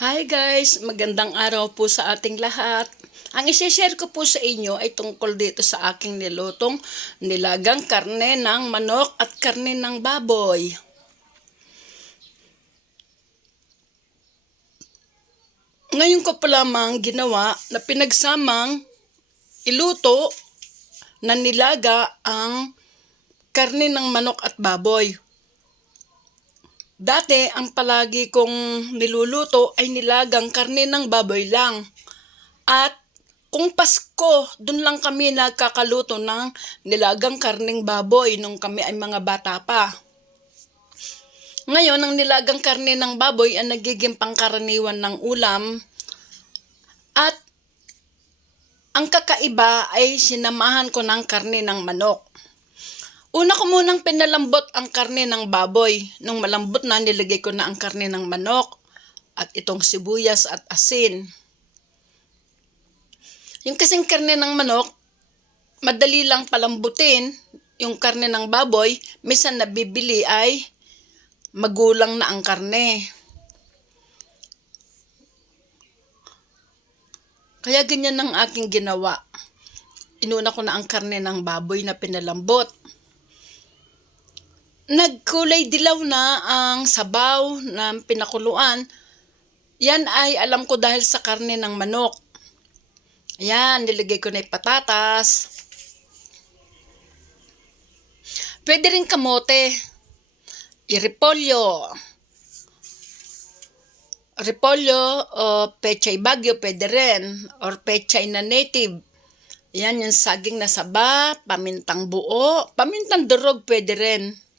Hi guys! Magandang araw po sa ating lahat. Ang isi-share ko po sa inyo ay tungkol dito sa aking nilutong nilagang karne ng manok at karne ng baboy. Ngayon ko pa lamang ginawa na pinagsamang iluto na nilaga ang karne ng manok at baboy. Dati, ang palagi kong niluluto ay nilagang karne ng baboy lang. At kung Pasko, dun lang kami nagkakaluto ng nilagang karning baboy nung kami ay mga bata pa. Ngayon, ang nilagang karne ng baboy ang nagiging pangkaraniwan ng ulam. At ang kakaiba ay sinamahan ko ng karne ng manok. Una ko munang pinalambot ang karne ng baboy. Nung malambot na, nilagay ko na ang karne ng manok at itong sibuyas at asin. Yung kasing karne ng manok, madali lang palambutin. Yung karne ng baboy, misan nabibili ay magulang na ang karne. Kaya ganyan ang aking ginawa. Inuna ko na ang karne ng baboy na pinalambot. Nagkulay dilaw na ang sabaw ng pinakuluan. Yan ay alam ko dahil sa karne ng manok. Ayan, nilagay ko na yung patatas. Pwede rin kamote. Iripolyo. Repolyo o pechay bagyo pwede rin. Or pechay na native. Yan yung saging na saba, pamintang buo, pamintang durog pwede rin.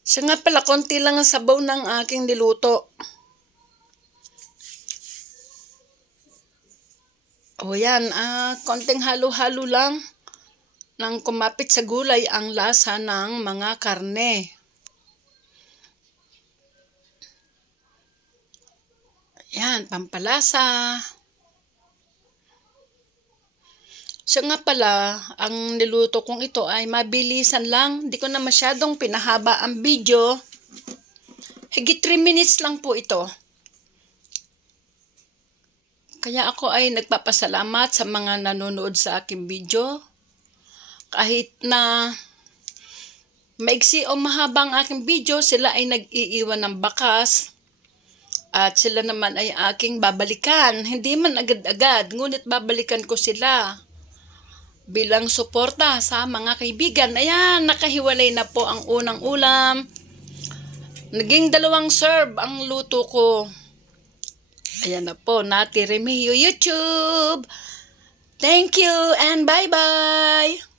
Siya nga pala, konti lang ang sabaw ng aking niluto. O yan, ah, konting halo-halo lang nang kumapit sa gulay ang lasa ng mga karne. Yan, pampalasa. Siya nga pala, ang niluto kong ito ay mabilisan lang. Hindi ko na masyadong pinahaba ang video. Higit 3 minutes lang po ito. Kaya ako ay nagpapasalamat sa mga nanonood sa aking video. Kahit na maigsi o mahaba ang aking video, sila ay nag-iiwan ng bakas. At sila naman ay aking babalikan. Hindi man agad-agad, ngunit babalikan ko sila bilang suporta sa mga kaibigan. Ayan, nakahiwalay na po ang unang ulam. Naging dalawang serve ang luto ko. Ayan na po, Nati Remio YouTube. Thank you and bye-bye!